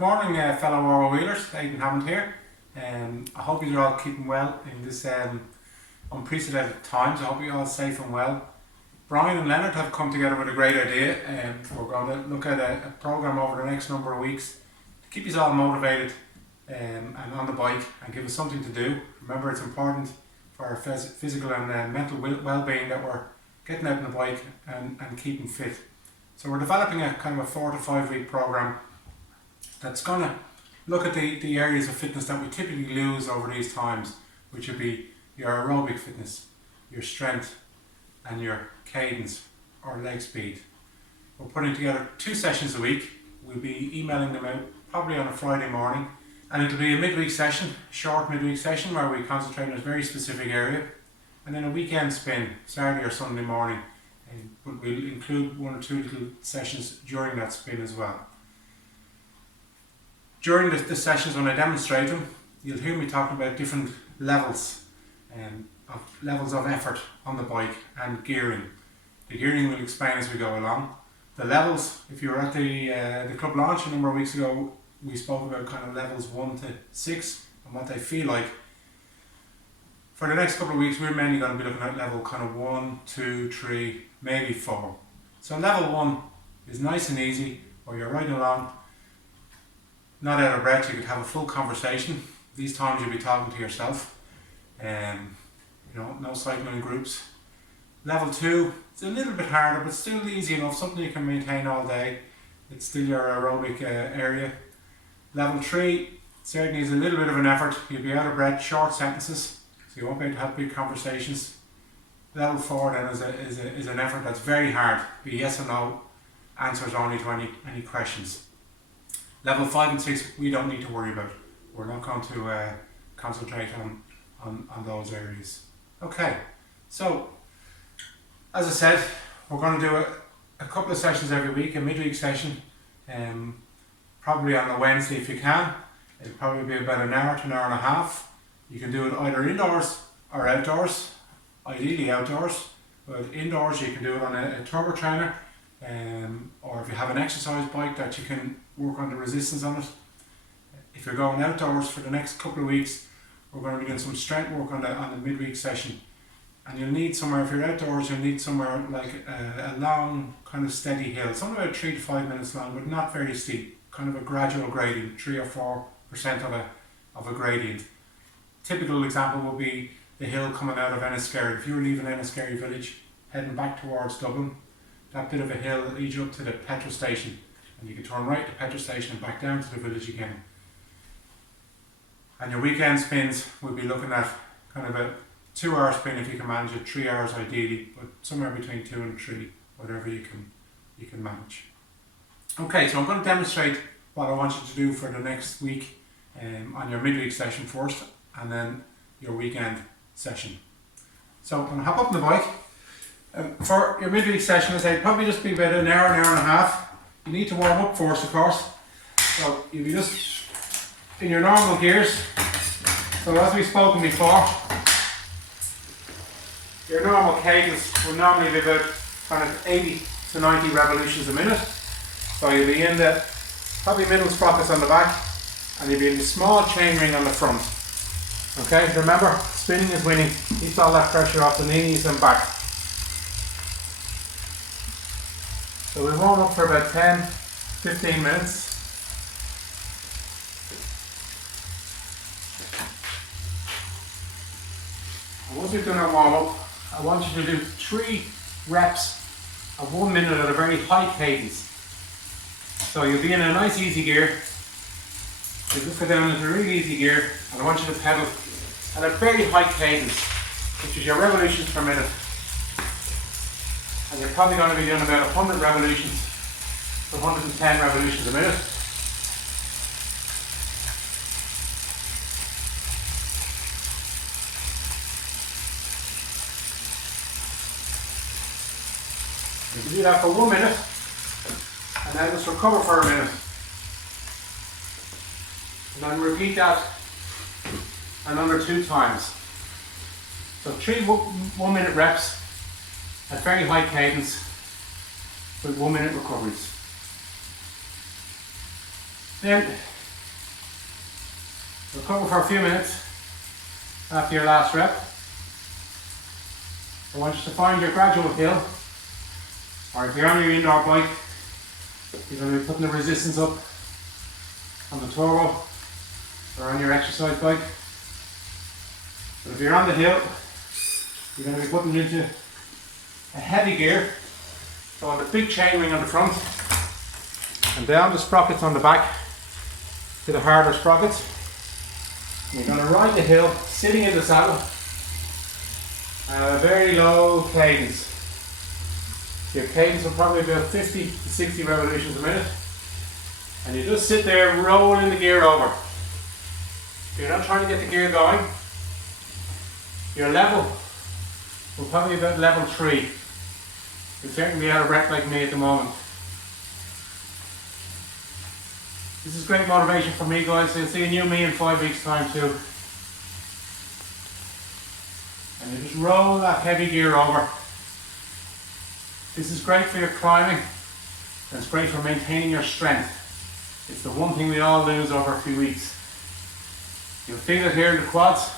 Good morning, fellow Orwell wheelers. Aidan Hammond here. I hope you're all keeping well in this unprecedented times. I hope you're all safe and well. Brian and Leonard have come together with a great idea, and we're going to look at a programme over the next number of weeks to keep you all motivated and on the bike and give us something to do. Remember, it's important for our physical and mental well-being that we're getting out on the bike and keeping fit. So we're developing a kind of a 4 to 5 week programme that's going to look at the areas of fitness that we typically lose over these times, which would be your aerobic fitness, your strength and your cadence or leg speed. We're putting together 2 sessions a week. We'll be emailing them out probably on a Friday morning, and it'll be a midweek session, short midweek session where we concentrate on a very specific area, and then a weekend spin, Saturday or Sunday morning. But we'll include 1 or 2 little sessions during that spin as well. During the sessions, when I demonstrate them, you'll hear me talking about different levels of effort on the bike and gearing. The gearing we'll explain as we go along. The levels, if you were at the club launch a number of weeks ago, we spoke about kind of levels 1 to 6 and what they feel like. For the next couple of weeks, we're mainly going to be looking at level kind of 1, 2, 3, maybe 4. So level 1 is nice and easy, where you're riding along, not out of breath. You could have a full conversation. These times you'll be talking to yourself. No cycling in groups. Level 2, it's a little bit harder, but still easy enough, something you can maintain all day. It's still your aerobic area. Level 3 certainly is a little bit of an effort. You'll be out of breath, short sentences, so you won't be able to have big conversations. Level 4 then is an effort that's very hard. Be yes or no, answers only to any questions. Level 5 and 6 we don't need to worry about. We're not going to concentrate on those areas. Okay, so as I said, we're going to do a couple of sessions every week, a midweek session, probably on a Wednesday if you can. It'll probably be about an hour to an hour and a half. You can do it either indoors or outdoors, ideally outdoors, but indoors you can do it on a turbo trainer, or if you have an exercise bike that you can work on the resistance on it. If you're going outdoors for the next couple of weeks, we're going to be doing some strength work on the midweek session. And you'll need somewhere, if you're outdoors, you'll need somewhere like a long kind of steady hill, somewhere about 3 to 5 minutes long, but not very steep, kind of a gradual gradient, 3 or 4% of a gradient. Typical example would be the hill coming out of Enniskerry. If you were leaving Enniskerry village, heading back towards Dublin, that bit of a hill will lead you up to the petrol station, and you can turn right at the petrol station and back down to the village again. And your weekend spins, we'll be looking at kind of a 2 hour spin if you can manage it, 3 hours ideally, but somewhere between 2 and 3, whatever you can manage. Okay, so I'm going to demonstrate what I want you to do for the next week on your midweek session first, and then your weekend session. So I'm going to hop up on the bike. For your midweek session, as I say, probably just be about an hour and a half. You need to warm up first, of course. So you'll be just in your normal gears. So as we've spoken before, your normal cadence will normally be about kind of 80 to 90 revolutions a minute. So you'll be in the probably middle sprockets on the back, and you'll be in the small chain ring on the front. Okay, remember, spinning is winning. Keep all that pressure off the knees and back. So we'll warm up for about 10-15 minutes. And once you've done our warm up, I want you to do 3 reps of 1 minute at a very high cadence. So you'll be in a nice easy gear. You just go down into a really easy gear, and I want you to pedal at a very high cadence, which is your revolutions per minute. And you're probably going to be doing about 100 revolutions to 110 revolutions a minute. You can do that for 1 minute, and then just recover for a minute. And then repeat that another 2 times. So 3 1 minute reps at very high cadence with 1 minute recoveries. Then recover for a few minutes after your last rep. I want you to find your gradual hill, or if you're on your indoor bike, you're going to be putting the resistance up on the turbo or on your exercise bike. But if you're on the hill, you're going to be putting it into a heavy gear. So on the big chain ring on the front, and down the sprockets on the back to the harder sprockets. And you're going to ride the hill sitting in the saddle at a very low cadence. Your cadence will probably be about 50 to 60 revolutions a minute. And you just sit there rolling the gear over. You're not trying to get the gear going. Your level will probably be about level 3. You'll certainly be out of breath like me at the moment. This is great motivation for me, guys. You'll see a new me in 5 weeks' time too. And you just roll that heavy gear over. This is great for your climbing, and it's great for maintaining your strength. It's the one thing we all lose over a few weeks. You'll feel it here in the quads.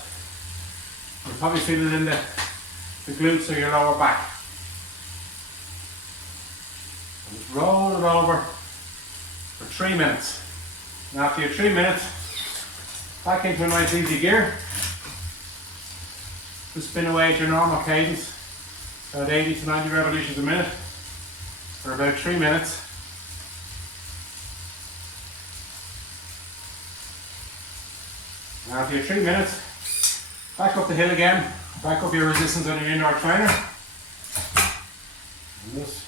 You'll probably feel it in the glutes or your lower back. And just roll it over for 3 minutes. And after your 3 minutes, back into a nice easy gear. Just spin away at your normal cadence, about 80 to 90 revolutions a minute for about 3 minutes. And after your 3 minutes, back up the hill again, back up your resistance on your indoor trainer. And just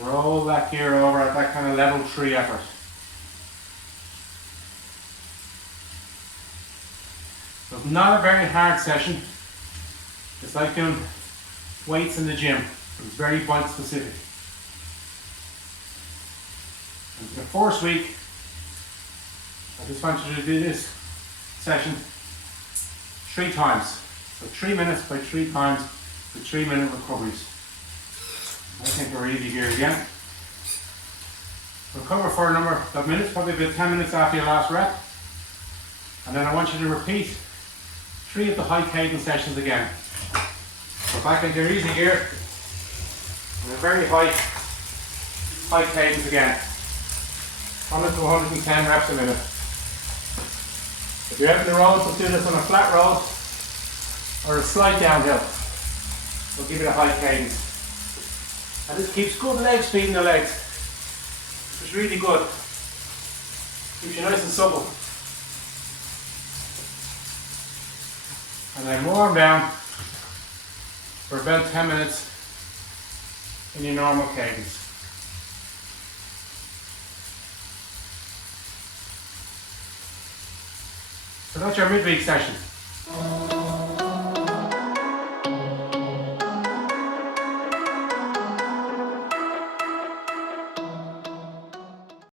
roll that gear over at that kind of level 3 effort. So it's not a very hard session. It's like doing weights in the gym. It's very bike specific. And for the first week, I just want you to do this session 3 times. So 3 minutes by 3 times with 3 minute recoveries. I think we're easy here again. Recover for a number of minutes, probably about 10 minutes after your last rep. And then I want you to repeat 3 of the high cadence sessions again. So back into your easy gear and a very high cadence again. 100 to 110 reps a minute. If you're out in the road, let's do this on a flat road or a slight downhill. We'll give it a high cadence. And this keeps good leg speed in the legs. It's really good. Keeps you nice and supple. And then warm down for about 10 minutes in your normal cadence. So that's your midweek session.